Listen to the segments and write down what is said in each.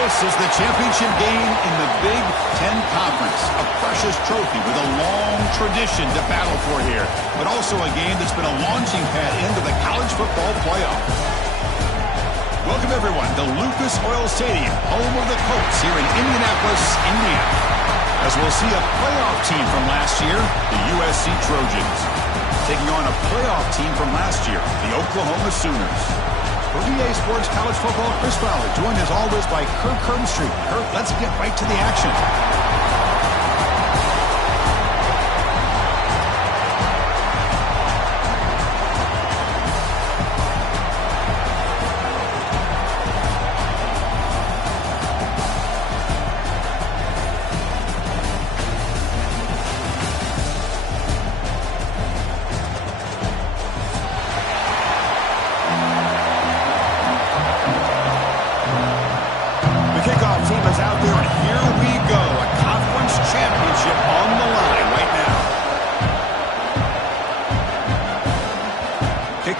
This is the championship game in the Big Ten Conference. A precious trophy with a long tradition to battle for here. But also a game that's been a launching pad into the college football playoff. Welcome, everyone, to Lucas Oil Stadium, home of the Colts here in Indianapolis, Indiana. As we'll see a playoff team from last year, the USC Trojans, taking on a playoff team from last year, the Oklahoma Sooners. For VA Sports College Football, Chris Fowler, joined as always by Kirk Herbstreit. Kirk, let's get right to the action.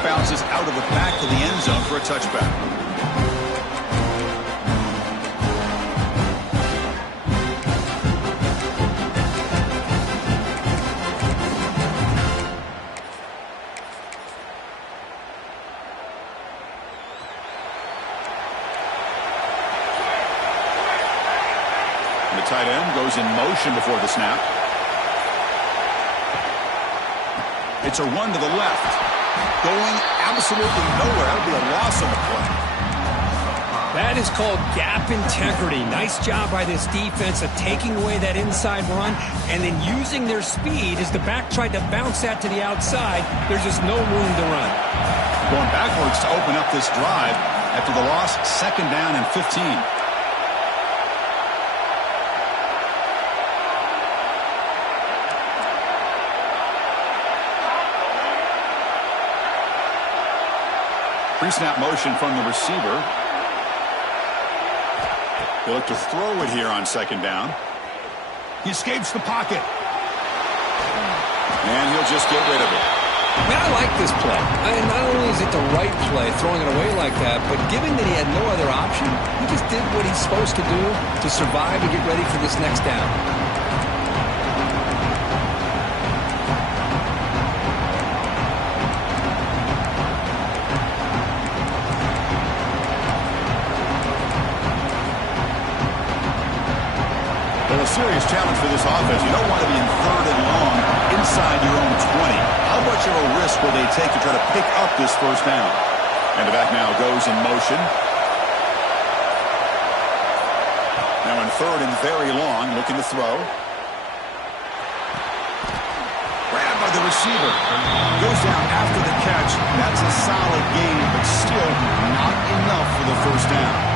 Bounces out of the back of the end zone for a touchback. The tight end goes in motion before the snap. It's a run to the left. Going absolutely nowhere. That would be a loss on the play. That is called gap integrity. Nice job by this defense of taking away that inside run and then using their speed as the back tried to bounce that to the outside. There's just no room to run. Going backwards to open up this drive after the loss, 2nd down and 15. Pre-snap motion from the receiver. They look to throw it here on 2nd down. He escapes the pocket. And he'll just get rid of it. Man, I like this play. Not only is it the right play, throwing it away like that, but given that he had no other option, he just did what he's supposed to do to survive and get ready for this next down. A serious challenge for this offense. You don't want to be in 3rd and long inside your own 20. How much of a risk will they take to try to pick up this 1st down? And the back now goes in motion. Now in 3rd and very long, looking to throw. Grabbed by the receiver. Goes down after the catch. That's a solid gain, but still not enough for the 1st down.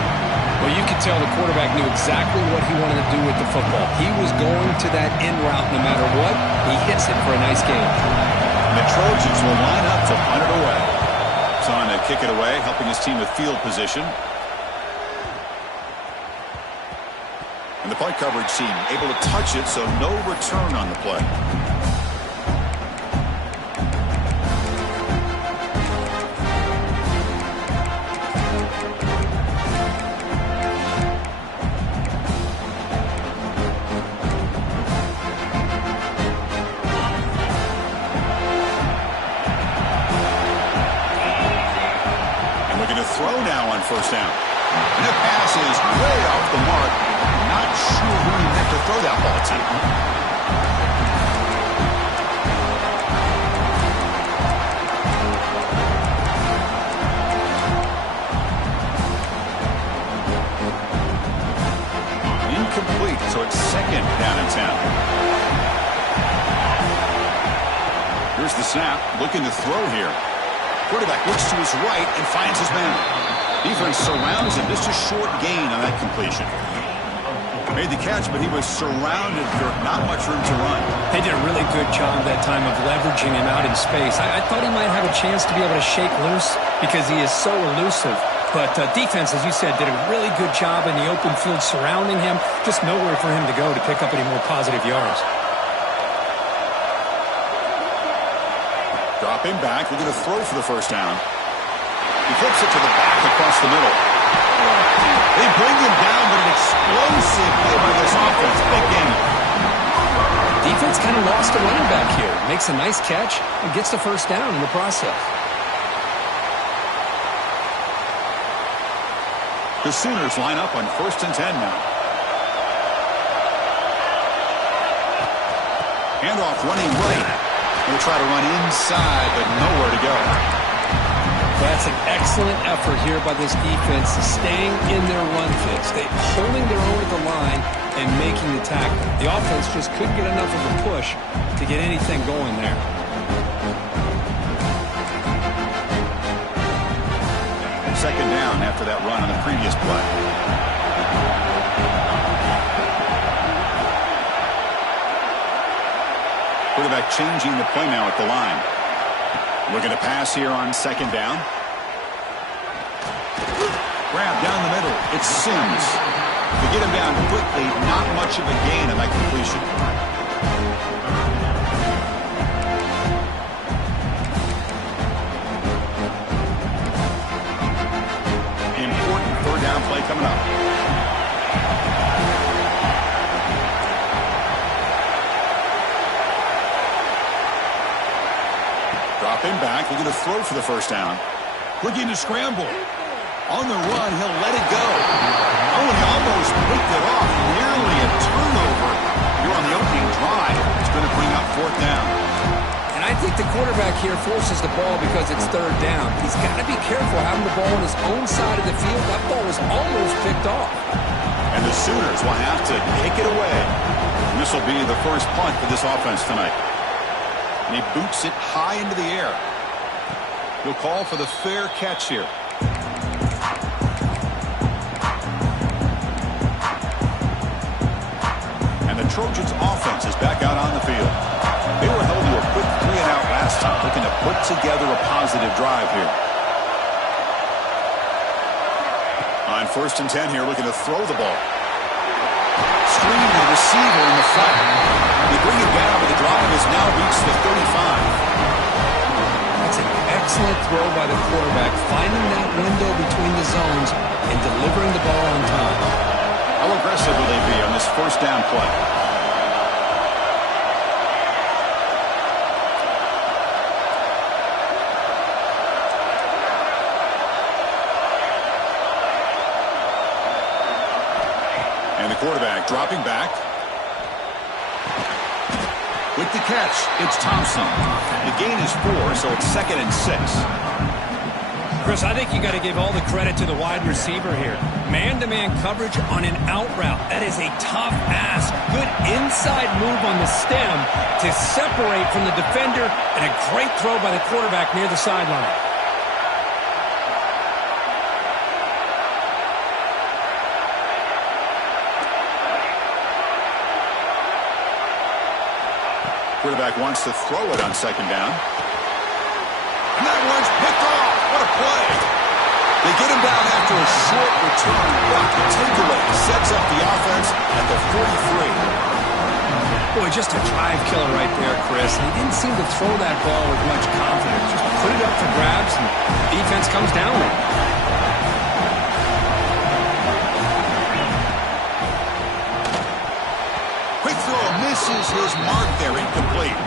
Well, you could tell the quarterback knew exactly what he wanted to do with the football. He was going to that in route no matter what. He hits it for a nice gain. And the Trojans will line up to punt it away. It's on to kick it away, helping his team with field position. And the punt coverage team able to touch it, so no return on the play. Throw now on 1st down. And the pass is way off the mark. Not sure who he meant to throw that ball to. Incomplete, so it's 2nd down and 10. Here's the snap, looking to throw here. Quarterback looks to his right and finds his man. Defense surrounds him. Just a short gain on that completion. Made the catch, but he was surrounded for not much room to run. They did a really good job that time of leveraging him out in space. I thought he might have a chance to be able to shake loose because he is so elusive. But defense, as you said, did a really good job in the open field surrounding him. Just nowhere for him to go to pick up any more positive yards. Drop him back. They're going to throw for the 1st down. He flips it to the back across the middle. They bring him down, but an explosive play by this offense. Big game. Defense kind of lost a running back here. Makes a nice catch and gets the first down in the process. The Sooners line up on 1st and 10 now. Handoff running right. He'll try to run inside, but nowhere to go. That's an excellent effort here by this defense, staying in their run fits. They're holding their own at the line and making the tackle. The offense just couldn't get enough of a push to get anything going there. Second down after that run on the previous play. Quarterback changing the play now at the line. Looking to pass here on 2nd down. Grab down the middle. It's Sims. To get him down quickly, not much of a gain on that completion. Important 3rd down play coming up. Dropping back, looking to throw for the 1st down. Looking to scramble. On the run, he'll let it go. Oh, and he almost picked it off. Nearly a turnover here on the opening drive. It's going to bring up 4th down. And I think the quarterback here forces the ball because it's 3rd down. He's got to be careful having the ball on his own side of the field. That ball was almost picked off. And the Sooners will have to kick it away. And this will be the first punt for this offense tonight. And he boots it high into the air. He'll call for the fair catch here. And the Trojans' offense is back out on the field. They were held to a quick 3-and-out last time, looking to put together a positive drive here. On 1st and 10 here, looking to throw the ball. Screen to the receiver in the flat. They bring it down, but the drive has now reached the 35. That's an excellent throw by the quarterback, finding that window between the zones and delivering the ball on time. How aggressive will they be on this 1st down play? And the quarterback dropping back. With the catch, it's Thompson. The gain is 4, so it's 2nd and 6. Chris, I think you got to give all the credit to the wide receiver here. Man-to-man coverage on an out route. That is a tough ask. Good inside move on the stem to separate from the defender, and a great throw by the quarterback near the sideline. Quarterback wants to throw it on 2nd down. And that one's picked off. What a play. They get him down after a short return. But the takeaway sets up the offense at the 43. Boy, just a drive killer right there, Chris. He didn't seem to throw that ball with much confidence. Just put it up for grabs, and defense comes down with it. Quick throw misses his mark there, incomplete.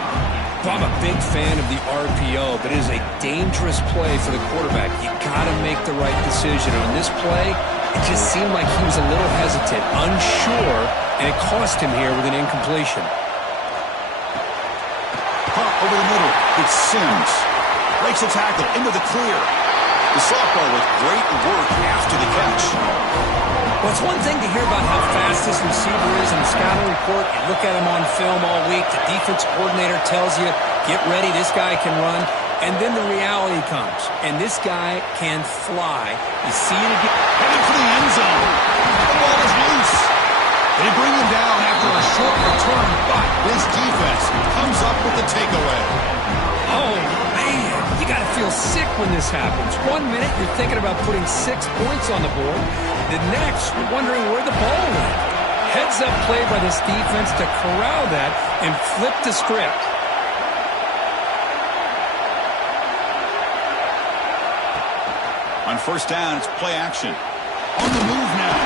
I'm a big fan of the RPO, but it is a dangerous play for the quarterback. You got to make the right decision. On this play, it just seemed like he was a little hesitant, unsure, and it cost him here with an incompletion. Pump over the middle. It's Sims. Breaks a tackle into the clear. The sophomore with great work after the catch. Well, it's one thing to hear about how fast this receiver is in the scouting report. You look at him on film all week. The defense coordinator tells you, get ready, this guy can run. And then the reality comes, and this guy can fly. You see it again. Headed for the end zone. The ball is loose. They bring him down after a short return, but this defense comes up with the takeaway. Oh, man, you got to feel sick when this happens. 1 minute, you're thinking about putting 6 points on the board. The next, you're wondering where the ball went. Heads-up play by this defense to corral that and flip the script. On 1st down, it's play action. On the move now.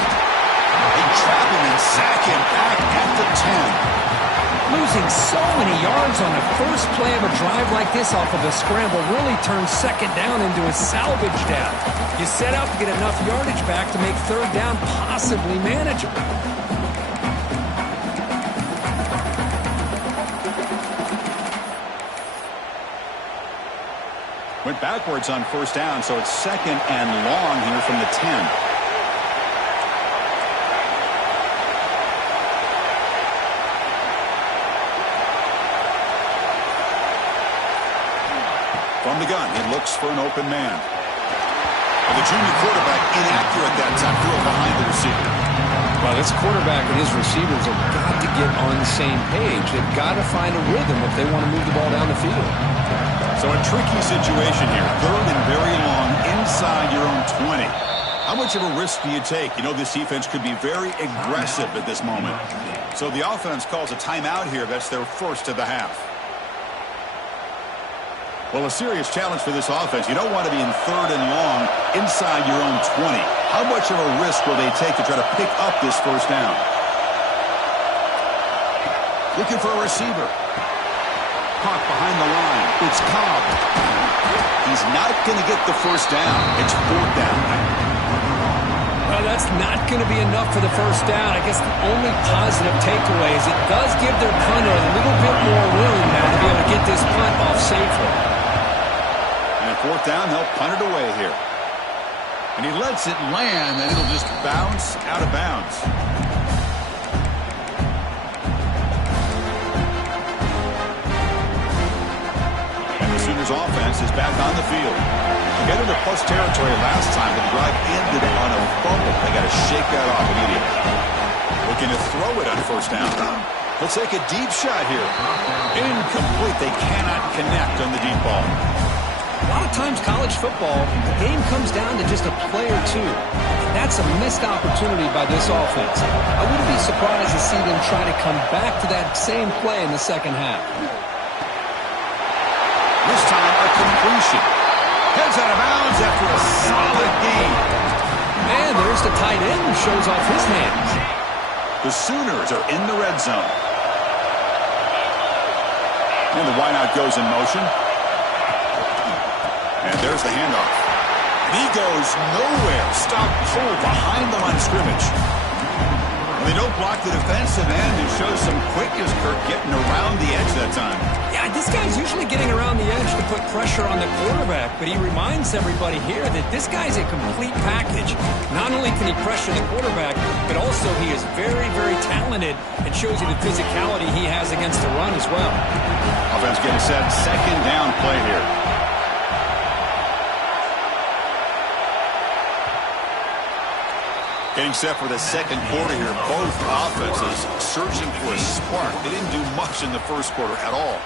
They trap him and sack him back at the 10. Losing so many yards on the first play of a drive like this off of a scramble really turns second down into a salvage down. You set out to get enough yardage back to make third down possibly manageable. Went backwards on first down, so it's second and long here from the 10. From the gun, he looks for an open man. And the junior quarterback inaccurate that time, threw it behind the receiver. Well, this quarterback and his receivers have got to get on the same page. They've got to find a rhythm if they want to move the ball down the field. So a tricky situation here. Third and very long inside your own 20. How much of a risk do you take? You know, this defense could be very aggressive at this moment. So the offense calls a timeout here. That's their first of the half. Well, a serious challenge for this offense. You don't want to be in third and long inside your own 20. How much of a risk will they take to try to pick up this first down? Looking for a receiver. Caught behind the line. It's Cobb. He's not going to get the first down. It's fourth down. Well, that's not going to be enough for the first down. I guess the only positive takeaway is it does give their punter a little bit more room now to be able to get this punt off safely. And fourth down, they'll punt it away here. And he lets it land, and it'll just bounce out of bounds. And the Sooners offense is back on the field. They got into plus territory last time, but the drive ended on a fumble. They got to shake that off immediately. Looking to throw it on first down. Let's take a deep shot here. Incomplete. They cannot connect on the deep ball. A lot of times college football, the game comes down to just a play or two. That's a missed opportunity by this offense. I wouldn't be surprised to see them try to come back to that same play in the second half. This time a completion. Heads out of bounds after a solid gain. And there's the tight end who shows off his hands. The Sooners are in the red zone. And the wideout goes in motion. And there's the handoff. And he goes nowhere. Stop cold behind the line of scrimmage. And they don't block the defensive end. It shows some quickness, Kirk, getting around the edge that time. Yeah, this guy's usually getting around the edge to put pressure on the quarterback, but he reminds everybody here that this guy's a complete package. Not only can he pressure the quarterback, but also he is very, very talented and shows you the physicality he has against the run as well. Offense getting set. Second down play here. Getting set for the second quarter here. Both offenses searching for a spark. They didn't do much in the first quarter at all.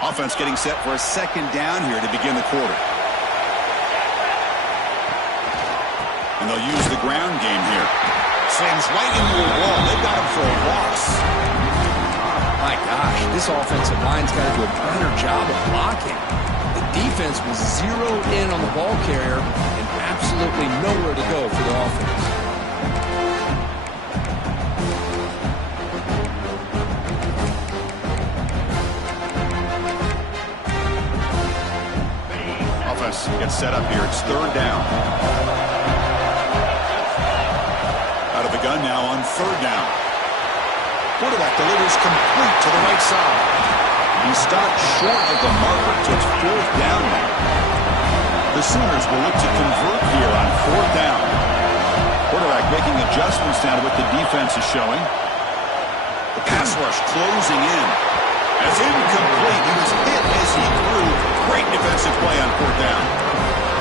Offense getting set for a second down here to begin the quarter. And they'll use the ground game here. Slams right into a wall. They've got him for a loss. My gosh, this offensive line's got to do a better job of blocking. The defense was zeroed in on the ball carrier and absolutely nowhere to go for the offense. Offense gets set up here. It's third down. Out of the gun now on third down. Quarterback delivers complete to the right side. He stopped short of the marker, so it's fourth down now. The Sooners will look to convert here on fourth down. Quarterback making adjustments now to what the defense is showing. The pass rush closing in. As incomplete, he was hit as he threw. Great defensive play on fourth down.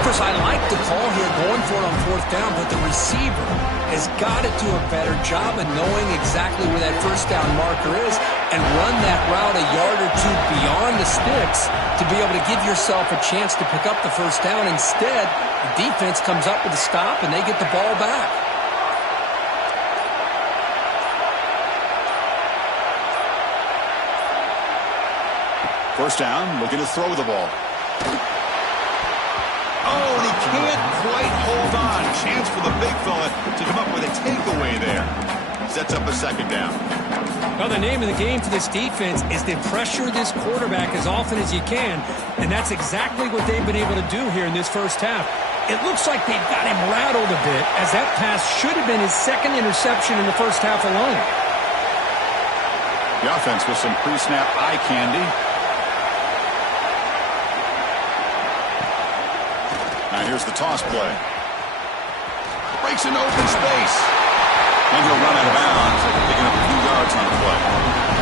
For Chris, I like the call here going for it on fourth down, but the receiver has got to do a better job of knowing exactly where that first down marker is and run that route a yard or two beyond the sticks to be able to give yourself a chance to pick up the first down. Instead, the defense comes up with a stop and they get the ball back. First down, looking to throw the ball. Oh, and he can't quite hold on. Chance for the big fella to come up with a takeaway there. Sets up a second down. Well, the name of the game for this defense is to pressure this quarterback as often as you can, and that's exactly what they've been able to do here in this first half. It looks like they've got him rattled a bit, as that pass should have been his second interception in the first half alone. The offense with some pre-snap eye candy. Now here's the toss play. Breaks into open space. And he'll run out of bounds, picking up a few yards on the play.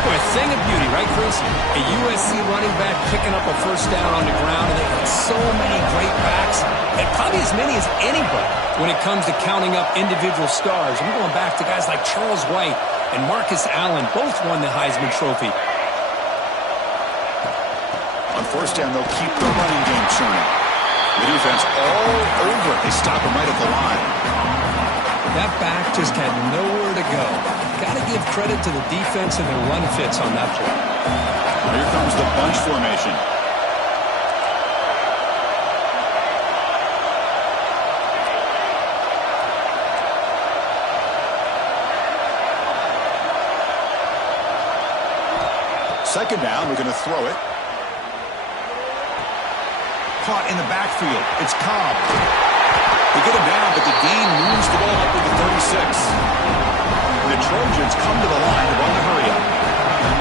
Boy, a thing of beauty, right, Chris? A USC running back picking up a first down on the ground, and they've got so many great backs, and probably as many as anybody when it comes to counting up individual stars. I'm going back to guys like Charles White and Marcus Allen, both won the Heisman Trophy. On first down, they'll keep the running game churning. The defense all over it. They stop him right at the line. That back just had nowhere to go. Got to give credit to the defense and their run fits on that play. Now here comes the bunch formation. Second down, we're going to throw it. Caught in the backfield. It's Cobb. They get him down, but the gain moves the ball up to the 36. The Trojans come to the line to run the hurry up.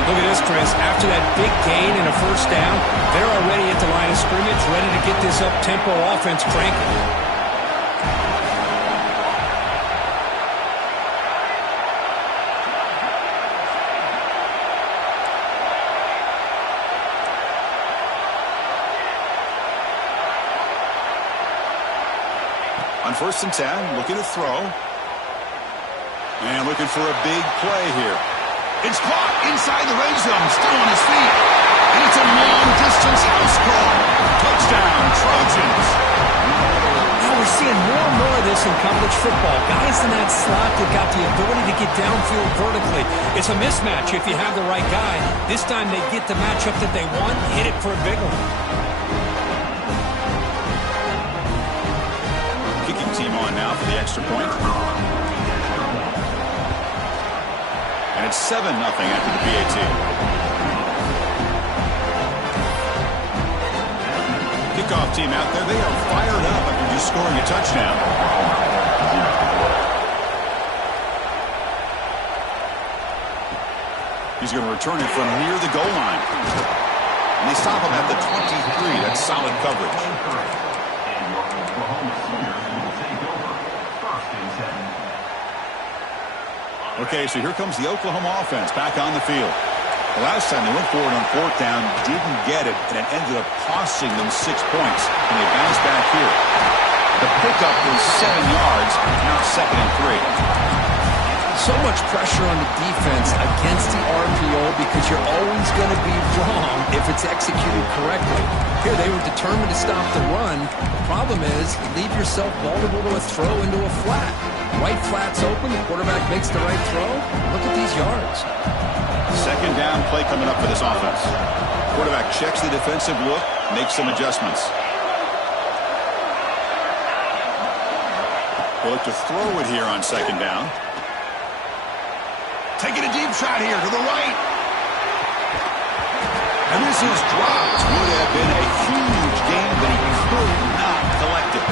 Look at this, Chris. After that big gain and a first down, they're already at the line of scrimmage, ready to get this up-tempo offense cranking. On first and 10, looking to throw. And looking for a big play here. It's caught inside the red zone, still on his feet. And it's a long-distance house call. Touchdown, Trojans. Now we're seeing more and more of this in college football. Guys in that slot that got the ability to get downfield vertically. It's a mismatch if you have the right guy. This time they get the matchup that they want, hit it for a big one. Kicking team on now for the extra point. And it's 7-0 after the PAT. Kickoff team out there, they are fired up after just scoring a touchdown. He's going to return it from near the goal line. And they stop him at the 23. That's solid coverage. Okay, so here comes the Oklahoma offense back on the field. The last time they went forward on fourth down, didn't get it, and it ended up costing them 6 points, and they bounced back here. The pickup was 7 yards, now 2nd and 3. So much pressure on the defense against the RPO because you're always going to be wrong if it's executed correctly. Here, they were determined to stop the run. The problem is, you leave yourself vulnerable to a throw into a flat. Right flat's open, the quarterback makes the right throw. Look at these yards. Second down play coming up for this offense. Quarterback checks the defensive look, makes some adjustments. We'll look to throw it here on second down. Taking a deep shot here to the right. And this is dropped. Would have been a huge game, but he could not collect it.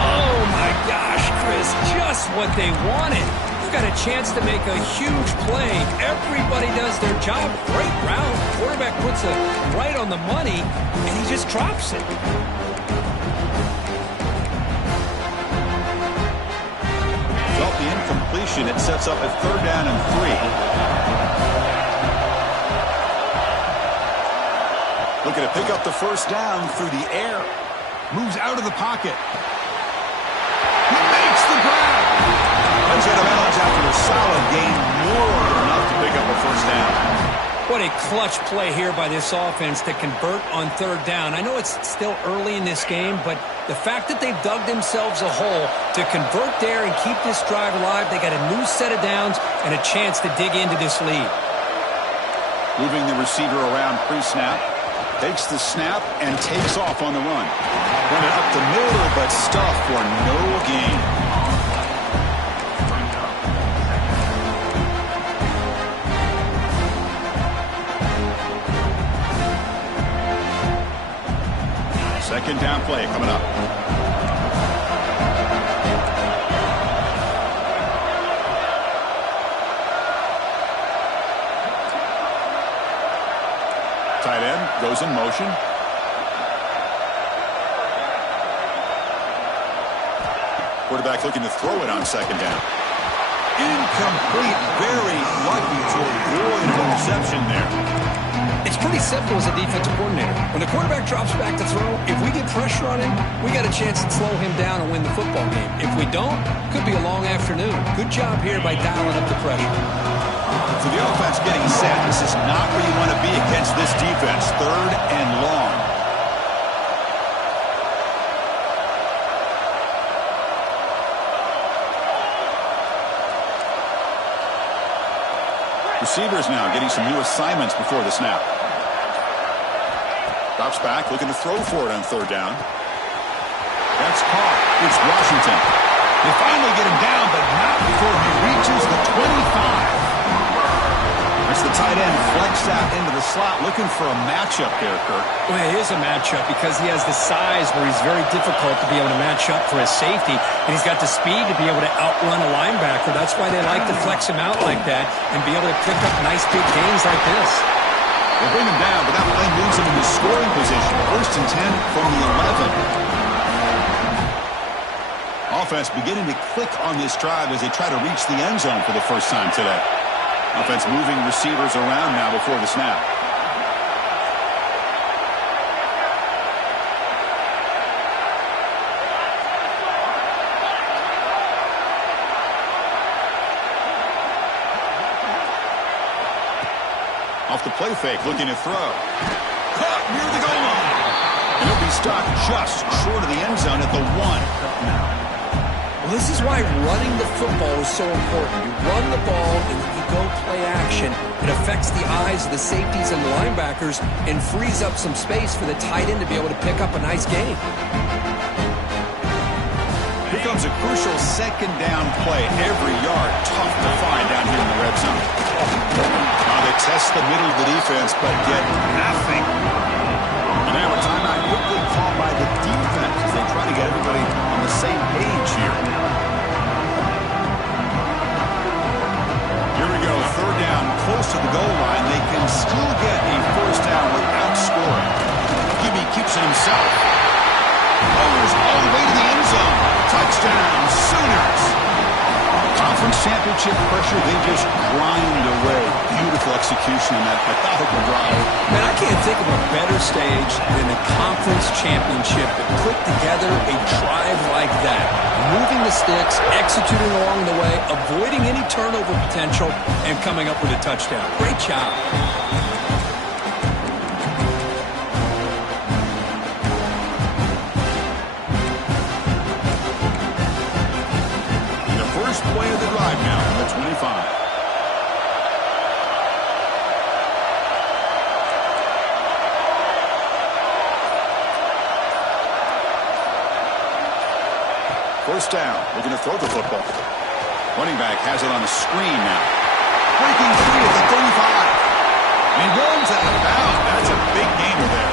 Oh, my gosh, Chris, just what they wanted. You've got a chance to make a huge play. Everybody does their job. Great route. Quarterback puts it right on the money, and he just drops it. Felt the incompletion. It sets up a 3rd down and 3. Looking to pick up the first down through the air. Moves out of the pocket. He makes the grab. Comes out of bounds after a solid gain, more than enough to pick up a first down. What a clutch play here by this offense to convert on third down. I know it's still early in this game, but the fact that they've dug themselves a hole to convert there and keep this drive alive, they got a new set of downs and a chance to dig into this lead. Moving the receiver around pre-snap. Takes the snap and takes off on the run. Run it up the middle, but stuff for no gain. Second down play coming up. Tight end goes in motion. Quarterback looking to throw it on second down. Incomplete. Very lucky to avoid an interception there. It's pretty simple as a defensive coordinator. When the quarterback drops back to throw, if we get pressure on him, we got a chance to slow him down and win the football game. If we don't, could be a long afternoon. Good job here by dialing up the pressure. So the offense getting set. This is not where you want to be against this defense. Third and long. Receivers now getting some new assignments before the snap. Drops back, looking to throw for it on third down. That's caught. It's Washington. They finally get him down, but not before he reaches the 25. That's the tight end flex out into the slot, looking for a matchup there, Kirk. Well, it is a matchup because he has the size where he's very difficult to be able to match up for his safety, and he's got the speed to be able to outrun a linebacker. That's why they like to flex him out like that and be able to pick up nice big gains like this. They bring him down, but that play moves him into scoring position. First and 10 from the 11. Offense beginning to click on this drive as they try to reach the end zone for the first time today. Offense moving receivers around now before the snap. Off the play fake, looking to throw. Caught near the goal line. And he'll be stopped just short of the end zone at the 1. Well, this is why running the football is so important. You run the ball and you go play action. It affects the eyes of the safeties and the linebackers and frees up some space for the tight end to be able to pick up a nice gain. Here comes a crucial second down play. Every yard tough to find down here in the red zone. Now they test the middle of the defense, but get nothing. And now a timeout quickly called by the defense as they try to get everybody on the same page here. Here we go, third down, close to the goal line. They can still get a first down without scoring. Gibby keeps it himself. Goes all the way to the end zone. Touchdown, Sooners. Conference championship pressure, they just grind away. Beautiful execution in that methodical drive. Man, I can't think of a better stage than the conference championship to put together a drive like that. Moving the sticks, executing along the way, avoiding any turnover potential, and coming up with a touchdown. Great job. First play of the drive now from the 25. First down, looking to throw the football. Running back has it on a screen now. Breaking free at the 35. And goes out of bounds. That's a big gainer there.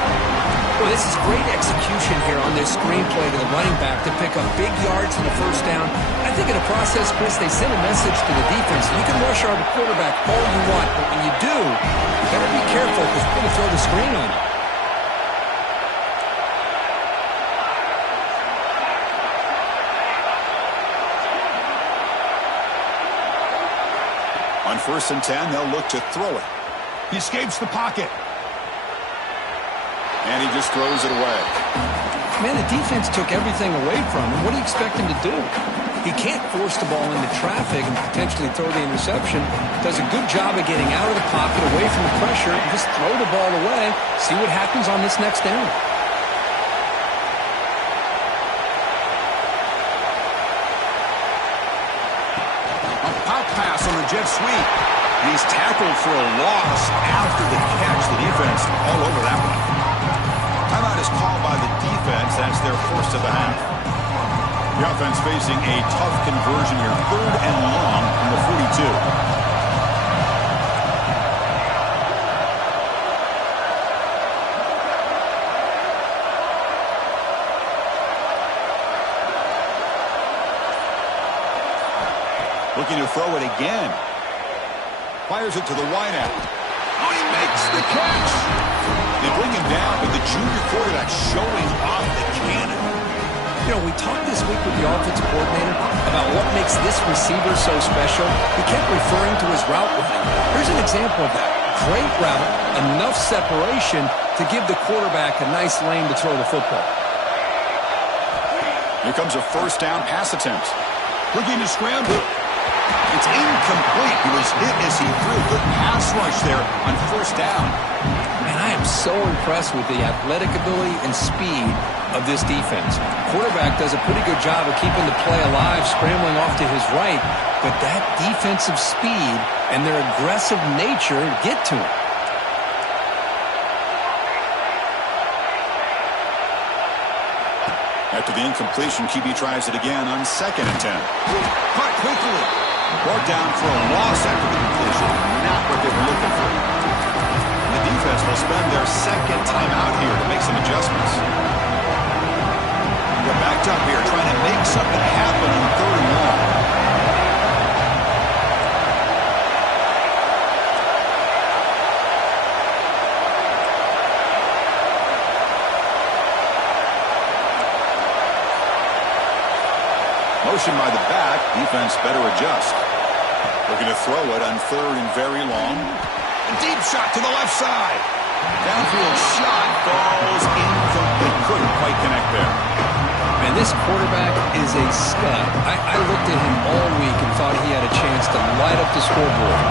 Well, this is great execution here on this screenplay to the running back to pick up big yards in the first down. I think in the process, Chris, they send a message to the defense. You can rush our quarterback all you want, but when you do, you got to be careful because we're going to throw the screen on you. On first and 10, they'll look to throw it. He escapes the pocket. And he just throws it away. Man, the defense took everything away from him. What do you expect him to do? He can't force the ball into traffic and potentially throw the interception. Does a good job of getting out of the pocket, away from the pressure, and just throw the ball away. See what happens on this next down. A pop pass on the jet sweep. And he's tackled for a loss after the catch. The defense all over that one. Timeout is called by the defense. That's their first of the half. The offense facing a tough conversion here. 3rd and long from the 42. Looking to throw it again. Fires it to the wideout. Oh, he makes the catch. They bring him down, but the junior quarterback showing off the cannon. You know, we talked this week with the offensive coordinator about what makes this receiver so special. He kept referring to his route running. Here's an example of that. Great route, enough separation to give the quarterback a nice lane to throw the football. Here comes a first down pass attempt. Looking to scramble. It's incomplete. He was hit as he threw. Good pass rush there on first down. Man, I am so impressed with the athletic ability and speed of this defense. Quarterback does a pretty good job of keeping the play alive, scrambling off to his right, but that defensive speed and their aggressive nature get to him. After the incompletion, QB tries it again on 2nd and 10. Caught quickly. Brought down for a loss after the completion. Not what they were looking for. The defense will spend their 2nd time out here to make some adjustments. They're backed up here trying to make something happen on 3rd and long. Motion by the back. Defense better adjust. Looking to throw it on 3rd and very long. A deep shot to the left side. Downfield shot falls incomplete. Couldn't quite connect there. And this quarterback is a stud. I looked at him all week and thought he had a chance to light up the scoreboard.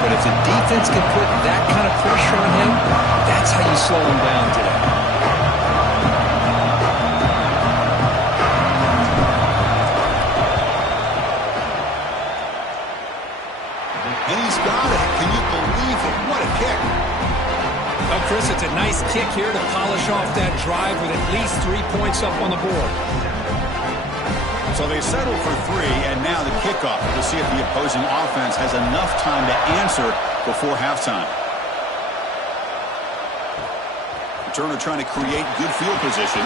But if the defense can put that kind of pressure on him, that's how you slow him down today. And he's got it. Can you believe it? What a kick. Well, Chris, it's a nice kick here to polish off that drive with at least 3 points up on the board. So they settle for 3, and now the kickoff. We'll see if the opposing offense has enough time to answer before halftime. Returner trying to create good field position.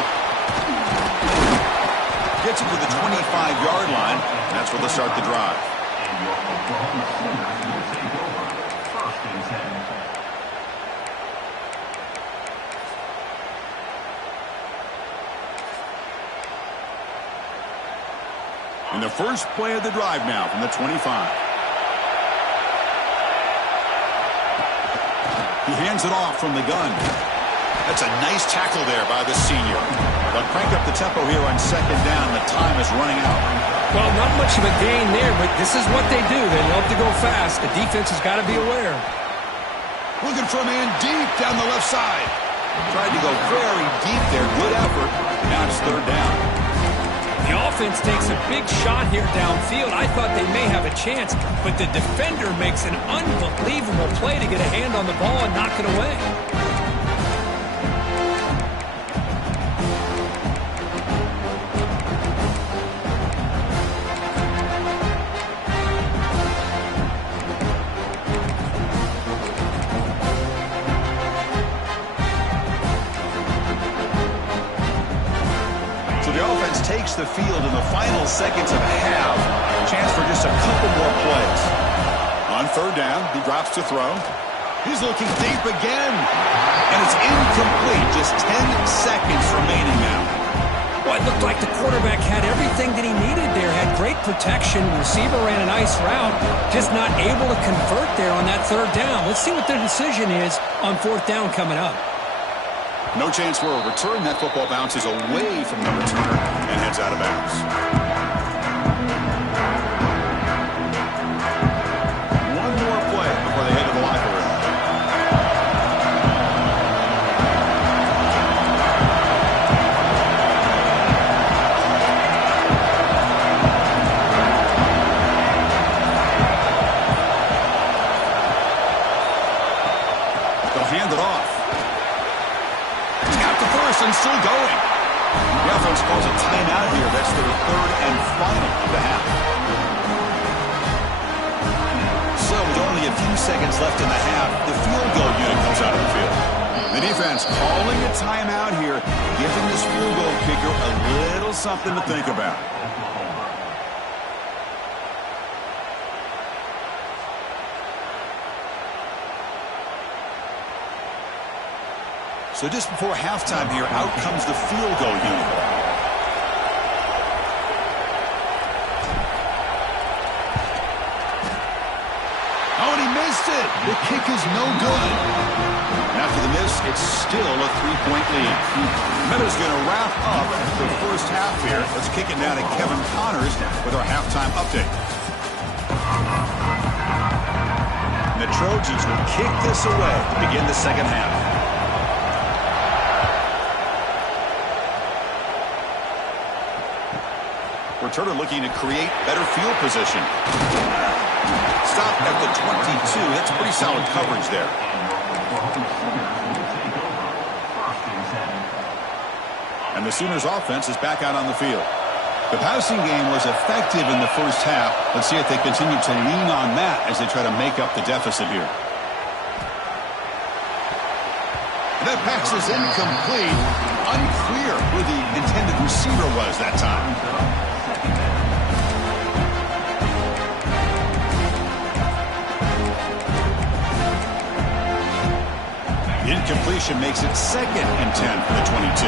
Gets it to the 25-yard line. That's where they'll start the drive. And the first play of the drive now from the 25. He hands it off from the gun. That's a nice tackle there by the senior. They'll crank up the tempo here on 2nd down. The time is running out. Well, not much of a gain there, but this is what they do. They love to go fast. The defense has got to be aware. Looking for a man deep down the left side. Tried to go very deep there. Good effort. Now it's 3rd down. The offense takes a big shot here downfield. I thought they may have a chance, but the defender makes an unbelievable play to get a hand on the ball and knock it away. Takes the field in the final seconds of half. Chance for just a couple more plays. On 3rd down, he drops to throw. He's looking deep again. And it's incomplete. Just 10 seconds remaining now. Well, it looked like the quarterback had everything that he needed there. Had great protection. Receiver ran a nice route. Just not able to convert there on that 3rd down. Let's see what their decision is on 4th down coming up. No chance for a return. That football bounces away from the returner and heads out of bounds. One more play before they head to the locker room. They'll hand it off. He's got the first and still going. The offense calls a timeout here. That's their third and final of the half. So with only a few seconds left in the half, the field goal unit comes out of the field. The defense calling a timeout here, giving this field goal kicker a little something to think about. So just before halftime here, out comes the field goal unit. Oh, and he missed it. The kick is no good. And after the miss, it's still a 3-point lead. Meadows going to wrap up the first half here. Let's kick it now to Kevin Connors with our halftime update. And the Trojans will kick this away to begin the second half. Returner looking to create better field position. Stop at the 22. That's pretty solid coverage there. And the Sooners offense is back out on the field. The passing game was effective in the first half. Let's see if they continue to lean on that as they try to make up the deficit here. And that pass is incomplete. Unclear who the intended receiver was that time. Incompletion makes it 2nd and 10 for the 22.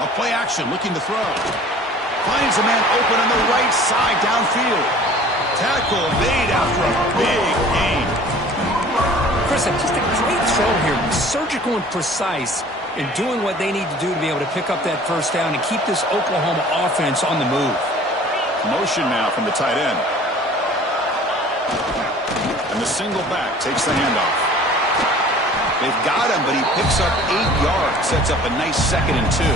A play action looking to throw. Finds a man open on the right side downfield. Tackle made after a big gain. Chris, just a great throw here. Surgical and precise in doing what they need to do to be able to pick up that first down and keep this Oklahoma offense on the move. Motion now from the tight end. And the single back takes the handoff. They've got him, but he picks up 8 yards. Sets up a nice 2nd and 2.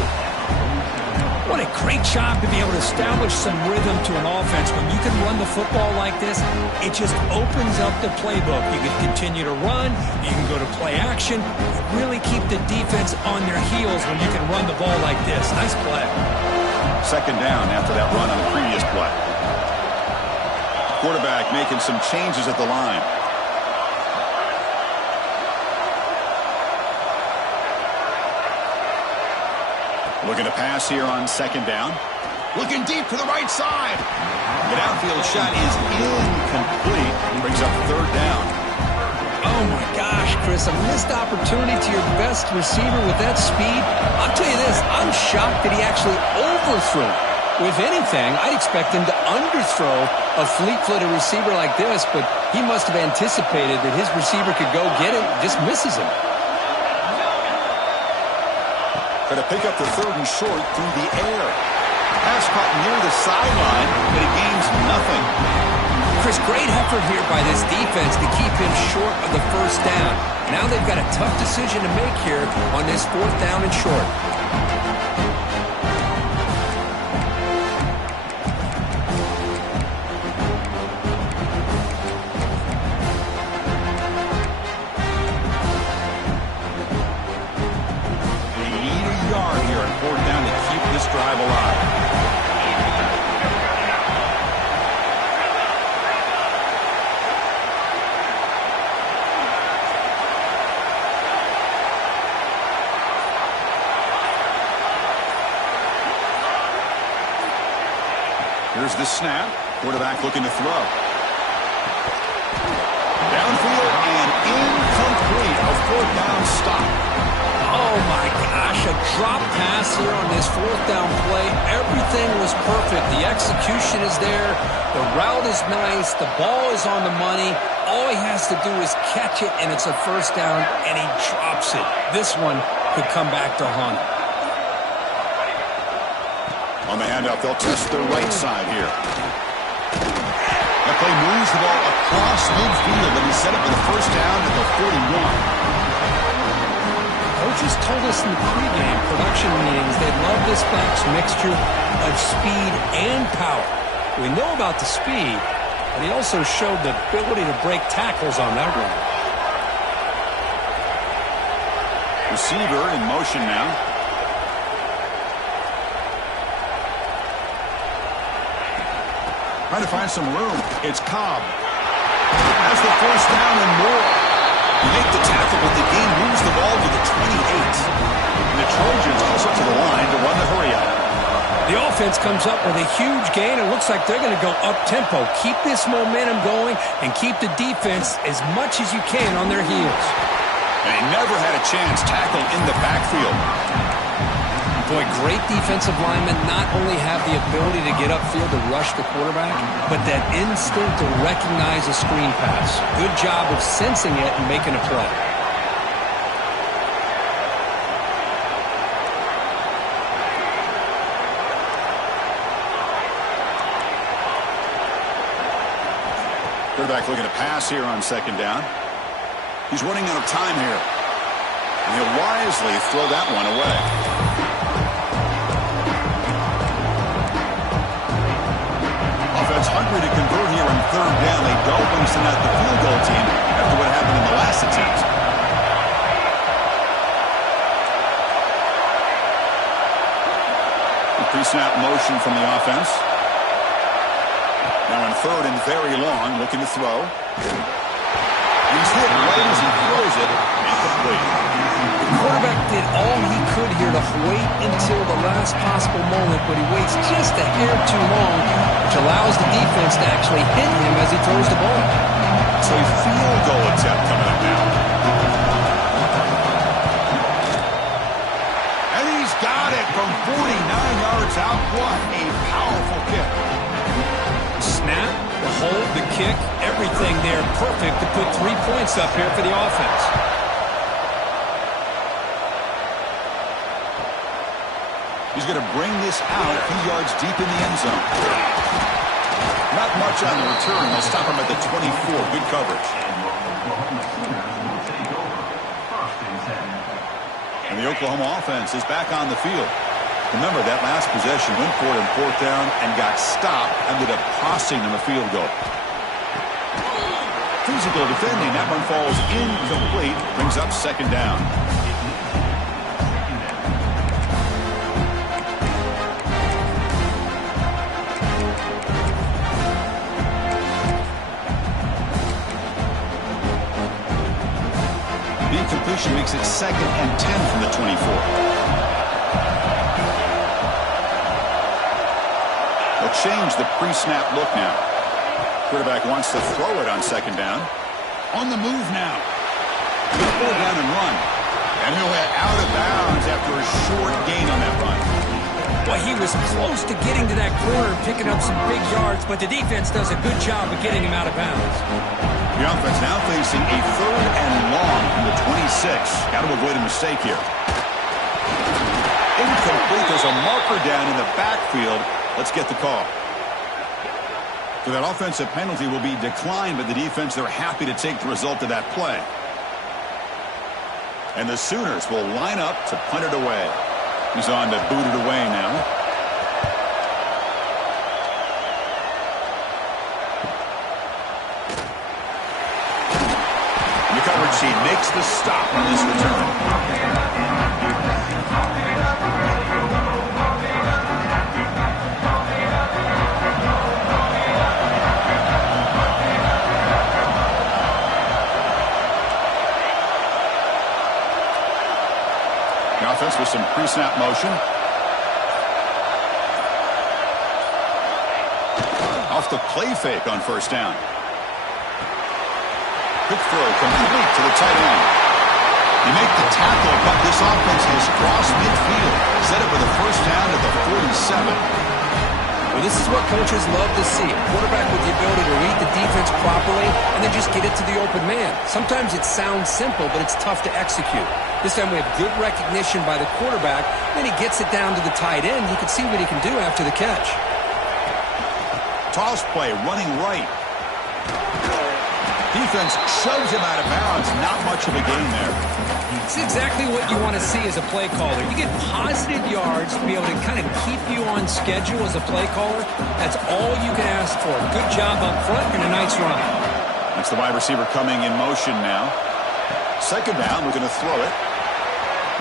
What a great job to be able to establish some rhythm to an offense. When you can run the football like this, it just opens up the playbook. You can continue to run. You can go to play action. Really keep the defense on their heels when you can run the ball like this. Nice play. 2nd down after that run on the previous play. Quarterback making some changes at the line. Looking to pass here on 2nd down. Looking deep to the right side. The downfield shot is incomplete. Brings up 3rd down. Oh, my gosh, Chris. A missed opportunity to your best receiver with that speed. I'll tell you this. I'm shocked that he actually overthrew. If anything, I'd expect him to underthrow a fleet-footed receiver like this, but he must have anticipated that his receiver could go get it, just misses him. Going to pick up the 3rd and short through the air. Pass caught near the sideline, but he gains nothing. Chris, great effort here by this defense to keep him short of the first down. Now they've got a tough decision to make here on this 4th down and short. Drive alive. Here's the snap. Quarterback looking to throw. Downfield and incomplete. A 4th down stop. Oh, my gosh, a Drop pass here on this fourth down play. Everything was perfect. The execution is there. The route is nice. The ball is on the money. All he has to do is catch it, and it's a first down, and he drops it. This one could come back to haunt him. On the handoff, they'll test the right side here. That play moves the ball across midfield, and he's set up for the first down at the 41. Coaches told us in the pregame production meetings they love this back's mixture of speed and power. We know about the speed, but he also showed the ability to break tackles on that run. Receiver in motion now. Trying to find some room. It's Cobb. Has the first down and more. You make the tackle, but the game moves the ball to the 28. And the Trojans also to the line to run the hurry up. The offense comes up with a huge gain. It looks like they're going to go up-tempo. Keep this momentum going and keep the defense as much as you can on their heels. And he never had a chance tackled in the backfield. Boy, great defensive linemen not only have the ability to get upfield to rush the quarterback, but that instinct to recognize a screen pass. Good job of sensing it and making a play. Quarterback looking to pass here on second down. He's running out of time here. And he'll wisely throw that one away. Offense hungry to convert here on third down. They don't want to send out the field goal team after what happened in the last attempt. The pre-snap motion from the offense. Now on third and very long, looking to throw. He's hit right as he throws it. Incomplete. The quarterback did all he could here to wait until the last possible moment, but he waits just a hair too long, which allows the defense to actually hit him as he throws the ball. So a field goal attempt coming up now. And he's got it from 49 yards out. What a powerful kick. Snap, the hold, the kick, everything there perfect to put 3 points up here for the offense. He's going to bring this out a few yards deep in the end zone. Not much on the return. They'll stop him at the 24. Good coverage. And the Oklahoma offense is back on the field. Remember, that last possession went for it on fourth down and got stopped, ended up costing them a field goal. Physical defending. That one falls incomplete. Brings up second down. The incompletion makes it 2nd and 10 from the 24. They'll change the pre-snap look now. Quarterback wants to throw it on second down. On the move now. He'll pull down and run. And he'll head out of bounds after a short gain on that run. Well, he was close to getting to that corner, picking up some big yards, but the defense does a good job of getting him out of bounds. The offense now facing a third and long from the 26. Got to avoid a mistake here. Incomplete. There's a marker down in the backfield. Let's get the call. So that offensive penalty will be declined by the defense. They're happy to take the result of that play. And the Sooners will line up to punt it away. He's on to boot it away now. And the coverage team makes the stop on this return. Offense with some pre-snap motion. Off the play fake on first down. Quick throw complete to the tight end. You make the tackle, but this offense has crossed midfield. Set up with a first down at the 47. Well, this is what coaches love to see. A quarterback with the ability to read the defense properly and then just get it to the open man. Sometimes it sounds simple, but it's tough to execute. This time we have good recognition by the quarterback. Then he gets it down to the tight end. You can see what he can do after the catch. Toss play, running right. Defense shoves him out of bounds. Not much of a gain there. It's exactly what you want to see as a play caller. You get positive yards to be able to kind of keep you on schedule as a play caller. That's all you can ask for. Good job up front and a nice run. That's the wide receiver coming in motion now. Second down, looking to throw it.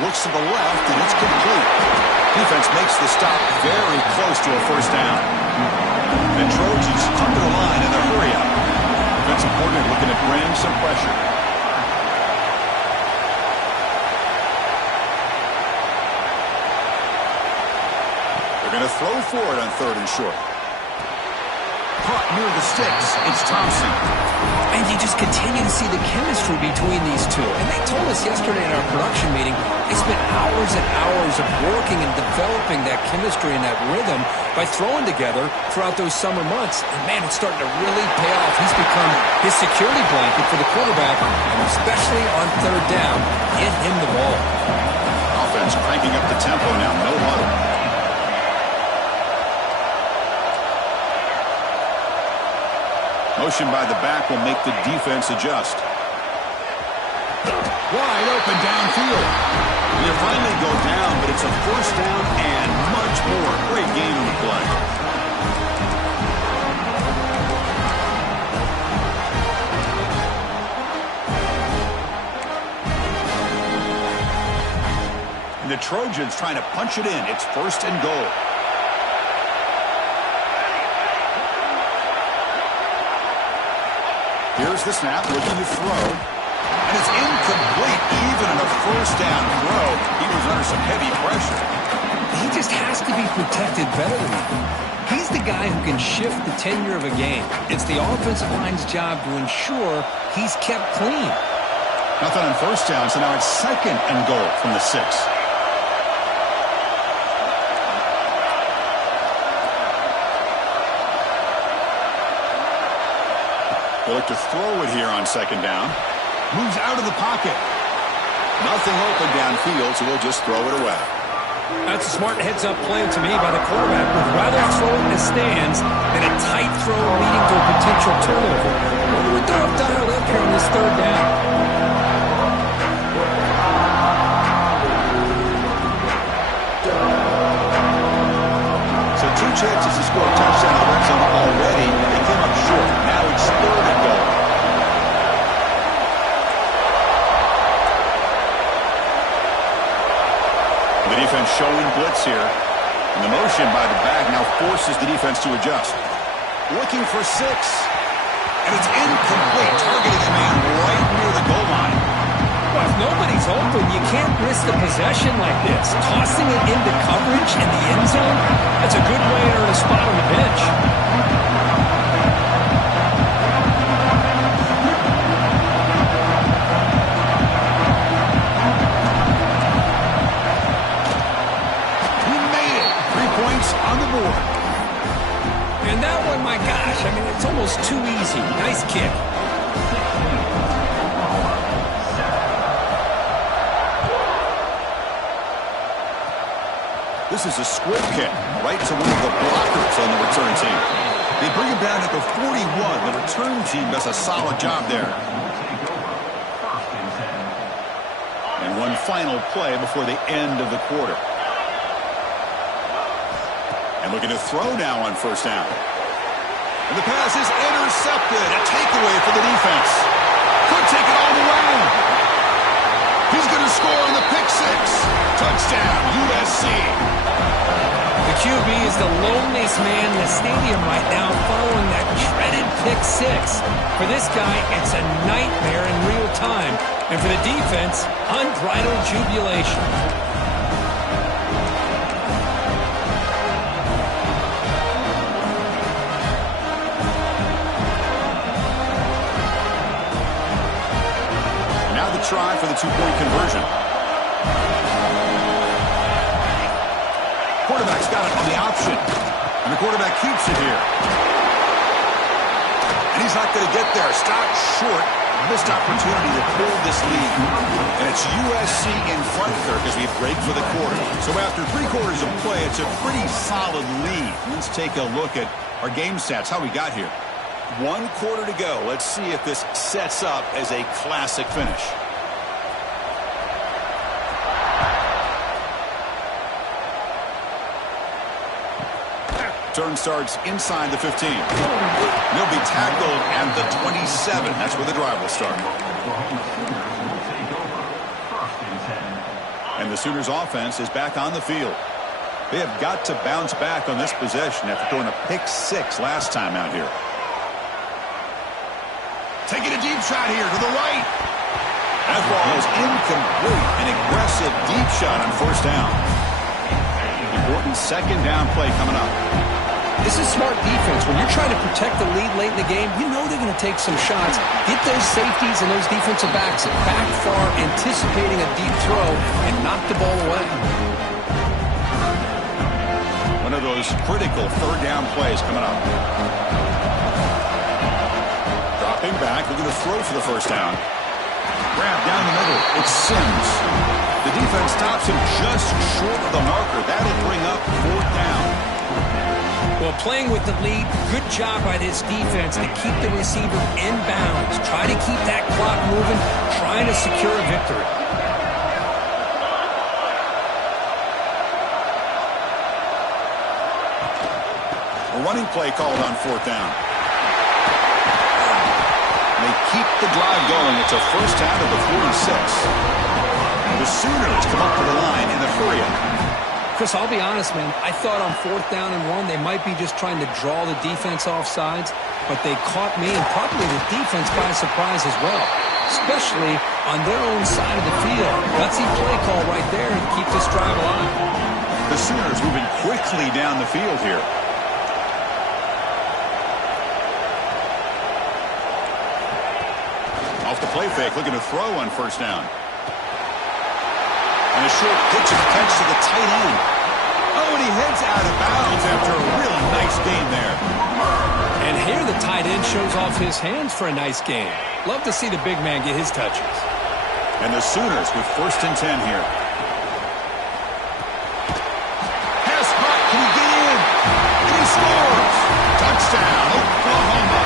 Looks to the left, and it's complete. Defense makes the stop very close to a first down. The Trojans come to the line in a hurry-up. Defensive coordinator looking to bring some pressure. They're going to throw for it on third and short. Caught near the sticks. It's Thompson. And you just continue to see the chemistry between these two. And they told us yesterday in our production meeting, they spent hours and hours of working and developing that chemistry and that rhythm by throwing together throughout those summer months. And, man, it's starting to really pay off. He's become his security blanket for the quarterback, and especially on third down, get him the ball. Offense cranking up the tempo now. No huddle. Motion by the back will make the defense adjust. Wide open downfield. They finally go down, but it's a first down and much more. Great game in the play. And the Trojans trying to punch it in. It's first and goal. Here's the snap, looking to throw. And it's incomplete, even on a first down throw. He was under some heavy pressure. He just has to be protected better than that. He's the guy who can shift the tenure of a game. It's the offensive line's job to ensure he's kept clean. Nothing on first down, so now it's second and goal from the 6. They look to throw it here on second down. Moves out of the pocket. Nothing open downfield, so we'll just throw it away. That's a smart heads-up play to me by the quarterback. Would rather throw it in the stands than a tight throw leading to a potential turnover. Wonder what they'll have dialed up here on this third down. So 2 chances to score a touchdown in the red zone already. They came up short. Now it's third and goal. The defense showing blitz here. And the motion by the back now forces the defense to adjust. Looking for 6. And it's incomplete. Targeting a man right near the goal line. Well, if nobody's open, you can't risk the possession like this. Tossing it into coverage in the end zone, that's a good way to earn a spot on the bench. He made it. 3 points on the board. And that one, my gosh, I mean, it's almost too easy. Nice kick. This is a squib kick right to one of the blockers on the return team. They bring him down at the 41. The return team does a solid job there. And one final play before the end of the quarter. And looking to throw now on first down. And the pass is intercepted. A takeaway for the defense. Could take it all the way. He's going to score on the pick 6. Touchdown, USC. The QB is the loneliest man in the stadium right now following that dreaded pick 6. For this guy, it's a nightmare in real time. And for the defense, unbridled jubilation. Now the try for the two-point conversion. Quarterback's got it on the option. And the quarterback keeps it here. And he's not going to get there. Stopped short. Missed opportunity to pull this lead. And it's USC in front here because we break for the quarter. So after 3 quarters of play, it's a pretty solid lead. Let's take a look at our game stats, how we got here. 1 quarter to go. Let's see if this sets up as a classic finish. Turn starts inside the 15. He'll be tackled at the 27. That's where the drive will start. And the Sooners offense is back on the field. They have got to bounce back on this possession after throwing a pick-6 last time out here. Taking a deep shot here to the right. That ball is incomplete. An aggressive deep shot on first down. Important second down play coming up. This is smart defense. When you're trying to protect the lead late in the game, you know they're going to take some shots. Get those safeties and those defensive backs back far, anticipating a deep throw, and knock the ball away. One of those critical third down plays coming up. Dropping back, looking to throw for the first down. Grab down the middle. It's Sims. The defense stops him just short of the marker. That'll bring up 4th down. Well, playing with the lead, good job by this defense to keep the receiver in bounds. Try to keep that clock moving, trying to secure a victory. A running play called on 4th down. They keep the drive going. It's a first down of the 46. The Sooners come up to the line in the hurry-up. Chris, I'll be honest, man. I thought on 4th down and 1, they might be just trying to draw the defense off sides, but they caught me and probably the defense by surprise as well, especially on their own side of the field. Gutsy play call right there to keep this drive alive. The Sooners moving quickly down the field here. Off the play fake, looking to throw on first down. And a short pitch is catch to the tight end. Oh, and he heads out of bounds after a really nice game there. And here the tight end shows off his hands for a nice game. Love to see the big man get his touches. And the Sooners with 1st and 10 here. Pass caught. Can he get in? And he scores. Touchdown, Oklahoma.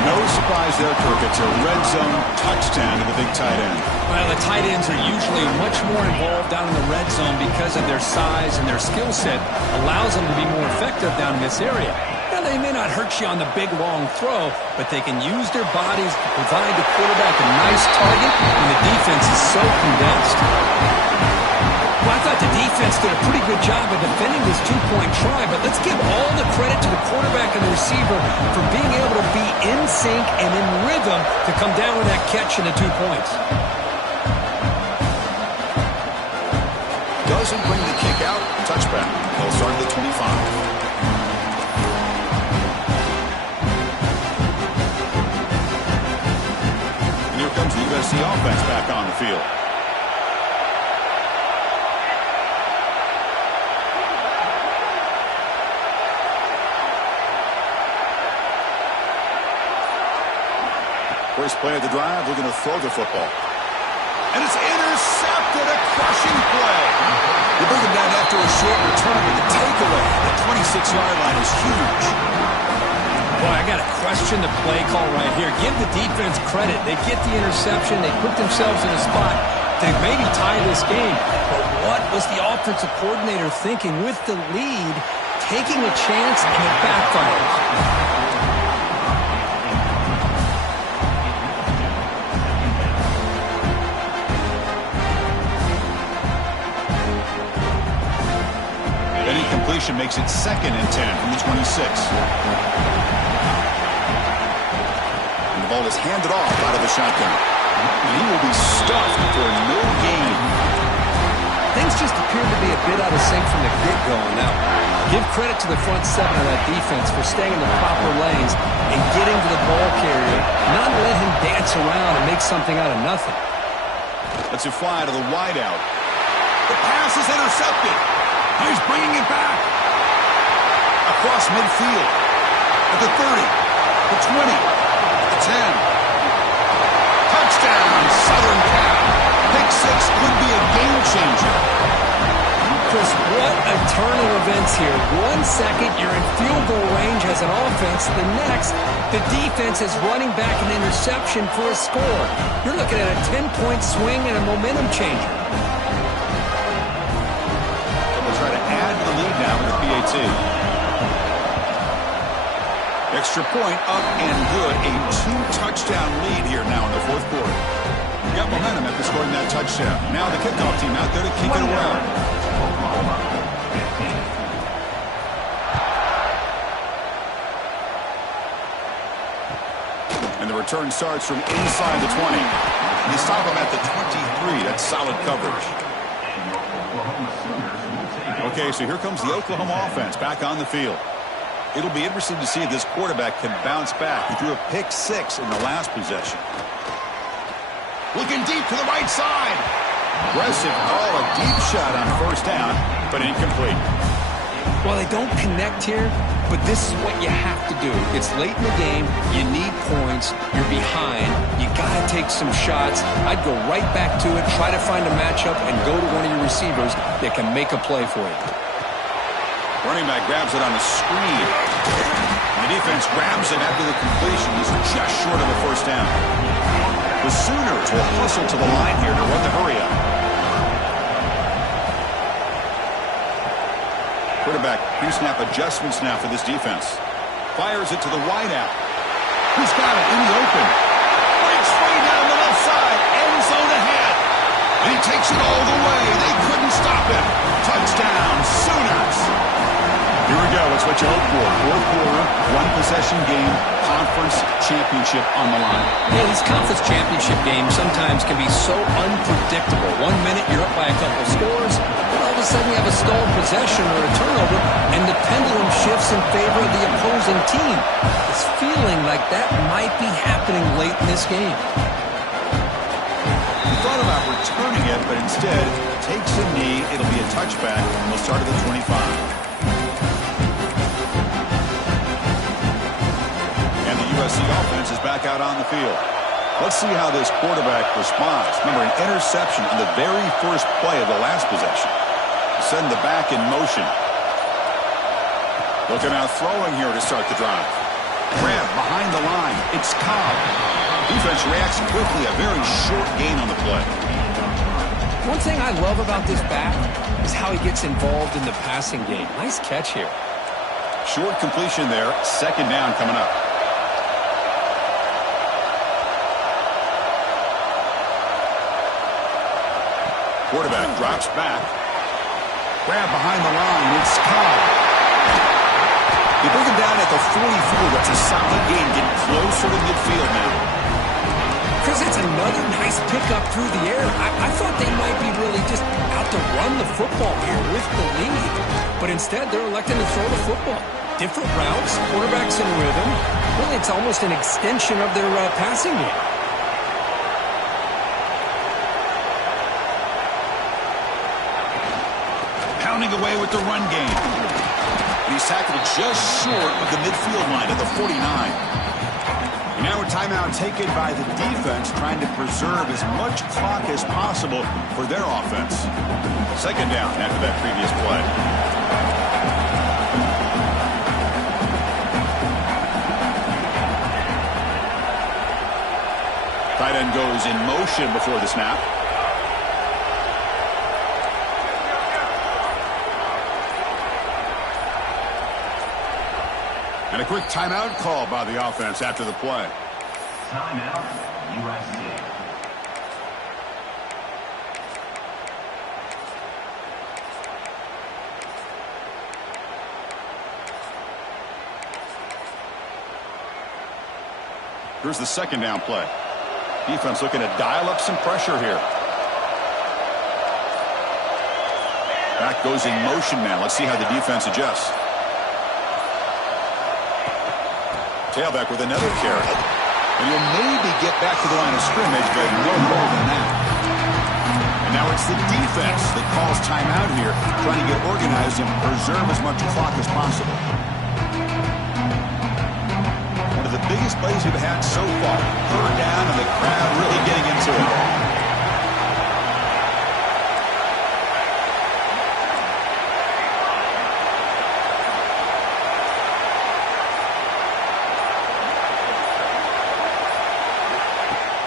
No surprise there, Kirk. It's a red zone touchdown to the big tight end. Well, the tight ends are usually much more involved down in the red zone because of their size and their skill set allows them to be more effective down in this area. Now, they may not hurt you on the big, long throw, but they can use their bodies to provide the quarterback a nice target when the defense is so condensed. Well, I thought the defense did a pretty good job of defending this 2-point try, but let's give all the credit to the quarterback and the receiver for being able to be in sync and in rhythm to come down with that catch and the 2 points. Doesn't bring the kick out. Touchback. They'll start at the 25. And here comes the USC offense back on the field. First play of the drive, looking to throw the football. And it's intercepted, a crushing play. They bring him down after a short return, but the takeaway at the 26-yard line is huge. Boy, I got to question the play call right here. Give the defense credit. They get the interception. They put themselves in a spot to maybe tie this game. But what was the offensive coordinator thinking with the lead, taking a chance, and it backfires? Incompletion makes it 2nd and 10 from the 26. And the ball is handed off out of the shotgun. And he will be stuffed for no gain. Things just appear to be a bit out of sync from the get-go now. Give credit to the front 7 of that defense for staying in the proper lanes and getting to the ball carrier, not let him dance around and make something out of nothing. Lets it fly to the wideout. The pass is intercepted. He's bringing it back. Across midfield. At the 30. The 20. The 10. Touchdown, Southern Cal. Pick six could be a game changer. Chris, what a turn of events here. 1 second, you're in field goal range as an offense. The next, the defense is running back an interception for a score. You're looking at a 10-point swing and a momentum changer. We'll try to add to the lead now with a PAT. Extra point up and good. A 2-touchdown lead here now in the fourth quarter. Got momentum after scoring that touchdown. Now the kickoff team out there to kick it away. And the return starts from inside the 20. They stop him at the 23. That's solid coverage. Okay, so here comes the Oklahoma offense back on the field. It'll be interesting to see if this quarterback can bounce back. He threw a pick six in the last possession. Looking deep to the right side. Aggressive call, a deep shot on first down, but incomplete. Well, they don't connect here, but this is what you have to do. It's late in the game. You need points. You're behind. You got to take some shots. I'd go right back to it, try to find a matchup, and go to one of your receivers that can make a play for you. Running back grabs it on the screen. And the defense grabs it after the completion. He's just short of the first down. The Sooners will hustle to the line here to run the hurry up. Quarterback pre-snap adjustments now for this defense. Fires it to the wideout. He's got it in the open. Breaks free down the left side. End zone ahead. And he takes it all the way. They couldn't stop him. Touchdown, Sooners. Here we go. It's what you hope for. Fourth quarter, one-possession game, conference championship on the line. Yeah, these conference championship games sometimes can be so unpredictable. 1 minute you're up by a couple scores, and all of a sudden you have a stolen possession or a turnover, and the pendulum shifts in favor of the opposing team. It's feeling like that might be happening late in this game. He thought about returning it, but instead takes a knee. It'll be a touchback, and they'll start at the 25. USC offense is back out on the field. Let's see how this quarterback responds. Remember, an interception on the very first play of the last possession. Send the back in motion. Looking out throwing here to start the drive. Grab behind the line. It's Cobb. Defense reacts quickly. A very short gain on the play. One thing I love about this back is how he gets involved in the passing game. Nice catch here. Short completion there. Second down coming up. Quarterback drops back. Grab behind the line. It's Cobb. You bring him down at the 44. That's a solid gain. Getting closer to midfield now. Chris, it's another nice pickup through the air. I thought they might be really just out to run the football here with the lead. But instead, they're electing to throw the football. Different routes, quarterbacks in rhythm. Really, it's almost an extension of their passing game. Away with the run game. He's tackled just short of the midfield line at the 49. And now a timeout taken by the defense, trying to preserve as much clock as possible for their offense. Second down after that previous play. Tight end goes in motion before the snap. And a quick timeout call by the offense after the play. Timeout, USC. Here's the second down play. Defense looking to dial up some pressure here. Back goes in motion now. Let's see how the defense adjusts. Tailback with another carry. And he'll maybe get back to the line of scrimmage, but no more than that. Now it's the defense that calls timeout here, trying to get organized and preserve as much clock as possible. One of the biggest plays we've had so far. Third down, and the crowd really getting into it.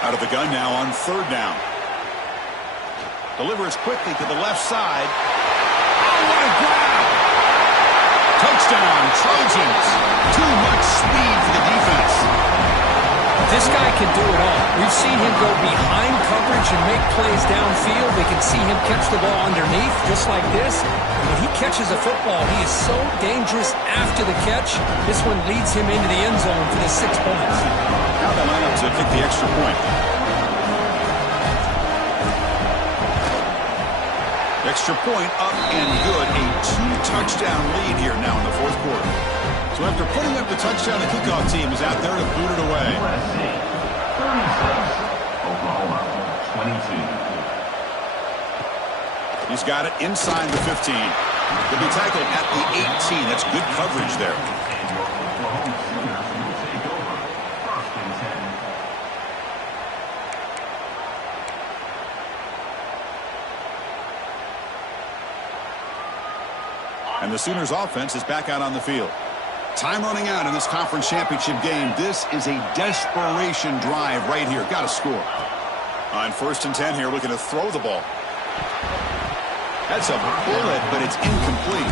Out of the gun now on third down. Delivers quickly to the left side. Oh, what a grab! Touchdown, Trojans. Too much speed for the defense. This guy can do it all. We've seen him go behind coverage and make plays downfield. We can see him catch the ball underneath, just like this. And when he catches a football, he is so dangerous after the catch. This one leads him into the end zone for the 6 points. Now they line up to kick the extra point. Extra point up and good. A 2-touchdown lead here now in the fourth quarter. So after putting up the touchdown, the kickoff team is out there to boot it away. USC 36, Oklahoma 22. He's got it inside the 15. He'll be tackled at the 18. That's good coverage there. And your Oklahoma Sooners will take over 1st and 10. And the Sooners offense is back out on the field. Time running out in this conference championship game. This is a desperation drive right here. Got to score. On 1st and 10 here, looking to throw the ball. That's a bullet, but it's incomplete.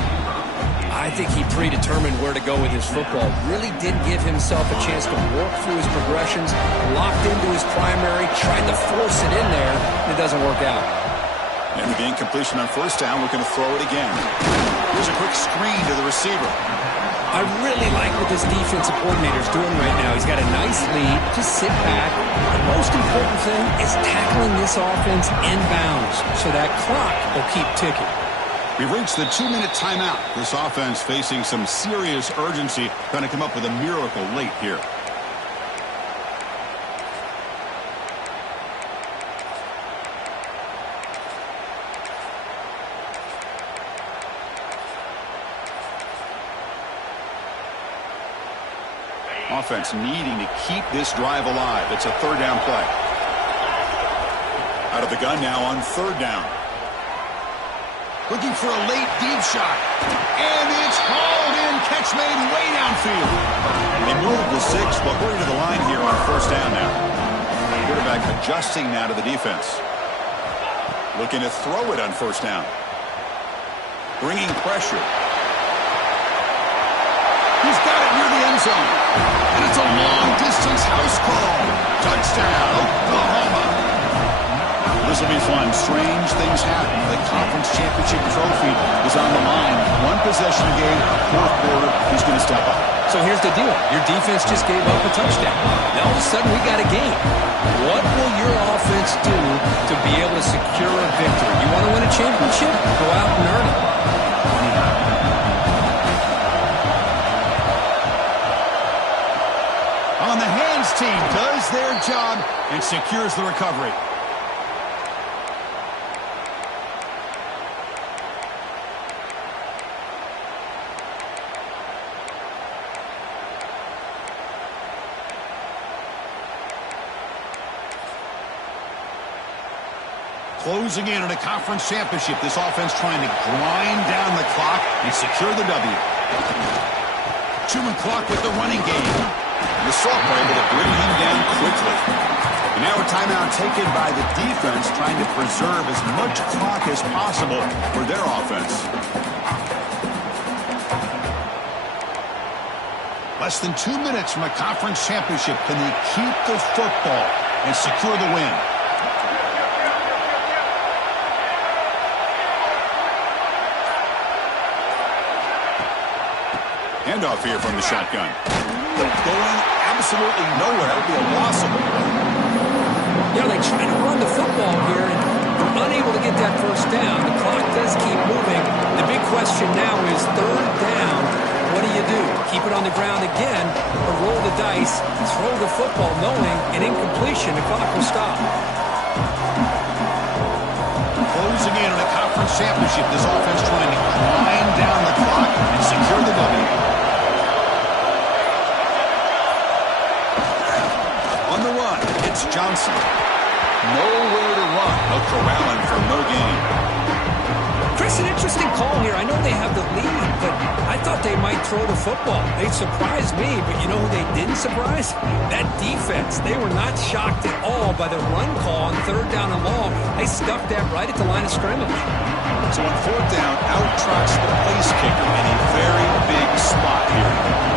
I think he predetermined where to go with his football. Really did give himself a chance to work through his progressions, locked into his primary, tried to force it in there, and it doesn't work out. And the incompletion on 1st down, looking to throw it again. Here's a quick screen to the receiver. I really like what this defensive coordinator is doing right now. He's got a nice lead. Just sit back. The most important thing is tackling this offense inbounds so that clock will keep ticking. We've reached the 2-minute timeout. This offense facing some serious urgency, trying to come up with a miracle late here. Offense needing to keep this drive alive. It's a 3rd down play. Out of the gun now on 3rd down. Looking for a late deep shot. And it's hauled in. Catch made way downfield. They moved the 6, but we're to the line here on 1st down now. Quarterback adjusting now to the defense. Looking to throw it on 1st down. Bringing pressure. He's got it near the end zone. And it's a long-distance house call. Touchdown, Oklahoma. This will be fun. Strange things happen. The conference championship trophy is on the line. 1 possession game, 4th quarter, he's going to step up. So here's the deal. Your defense just gave up a touchdown. Now all of a sudden we got a game. What will your offense do to be able to secure a victory? You want to win a championship? Go out and earn it. On the hands team does their job and secures the recovery. Closing in on a conference championship, this offense trying to grind down the clock and secure the W. Chewing clock with the running game. The Soft were able to bring him down quickly. And now a timeout taken by the defense, trying to preserve as much clock as possible for their offense. Less than 2 minutes from a conference championship. Can they keep the football and secure the win? Handoff here from the shotgun. Going absolutely nowhere. That would be a loss of it. You know, they try to run the football here, and they're unable to get that 1st down. The clock does keep moving. The big question now is 3rd down. What do? Keep it on the ground again, or roll the dice, throw the football, knowing an incompletion, the clock will stop. championship, this offense trying to grind down the clock and secure the W. On the run, it's Johnson. Nowhere to run. They'll corral him for no gain. Chris, an interesting call here. I know they have the lead, but I thought they might throw the football. They surprised me, but you know who they didn't surprise? That defense. They were not shocked at all by the run call on 3rd down and long. They stuffed that right at the line of scrimmage. So on 4th down, out trots the place kicker in a very big spot here.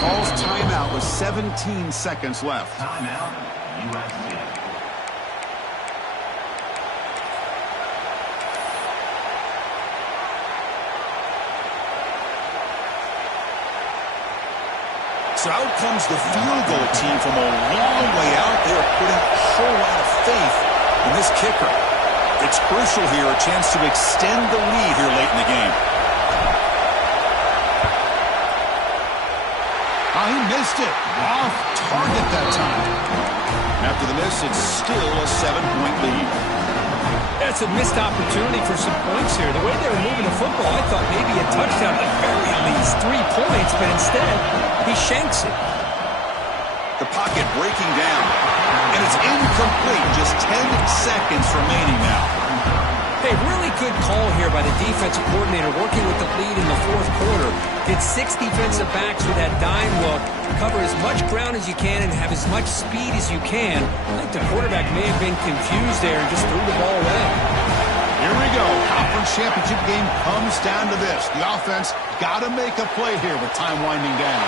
Calls timeout with 17 seconds left. Timeout, USC. So out comes the field goal team from a long way out. They are putting a whole lot of faith in this kicker. It's crucial here, a chance to extend the lead here late in the game. He missed it. Off target that time. After the miss, it's still a 7-point lead. That's a missed opportunity for some points here. The way they were moving the football, I thought maybe a touchdown at the very least, 3 points, but instead, he shanks it. The pocket breaking down, and it's incomplete. Just 10 seconds remaining now. Hey, really good call here by the defensive coordinator working with the lead in the 4th quarter. Get 6 defensive backs with that dime look. Cover as much ground as you can and have as much speed as you can. I think the quarterback may have been confused there and just threw the ball away. Here we go. Conference championship game comes down to this. The offense got to make a play here with time winding down.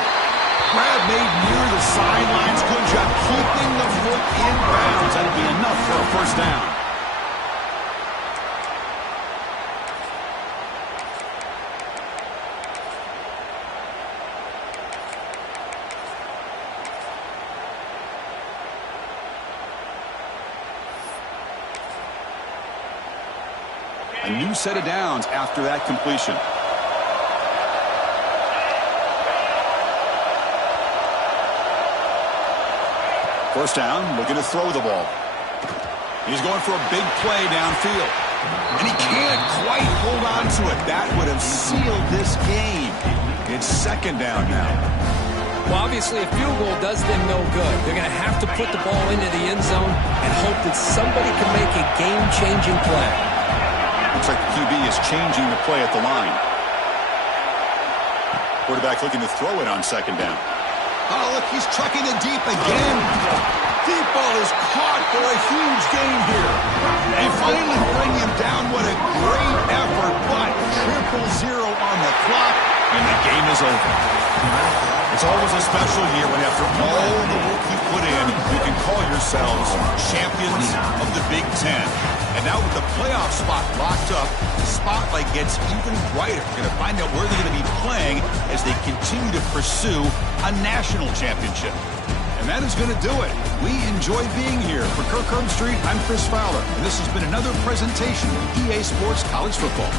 Grab made near the sidelines. Good job keeping the foot in bounds. That'll be enough for a 1st down. A new set of downs after that completion. First down, looking to throw the ball. He's going for a big play downfield. And he can't quite hold on to it. That would have sealed this game. It's 2nd down now. Well, obviously, a field goal does them no good. They're going to have to put the ball into the end zone and hope that somebody can make a game-changing play. Looks like the QB is changing the play at the line. Quarterback looking to throw it on 2nd down. Oh, look, he's trucking it deep again. Deep ball is caught for a huge gain here. They finally bring him down. What a great effort, but 0-0 on the clock, and the game is over. It's always a special year when after all the work you put in, you can call yourselves champions of the Big Ten. And now with the playoff spot locked up, the spotlight gets even brighter. We're going to find out where they're going to be playing as they continue to pursue a national championship. And that is going to do it. We enjoy being here. For Kirk Herbstreit, I'm Chris Fowler, and this has been another presentation of EA Sports College Football.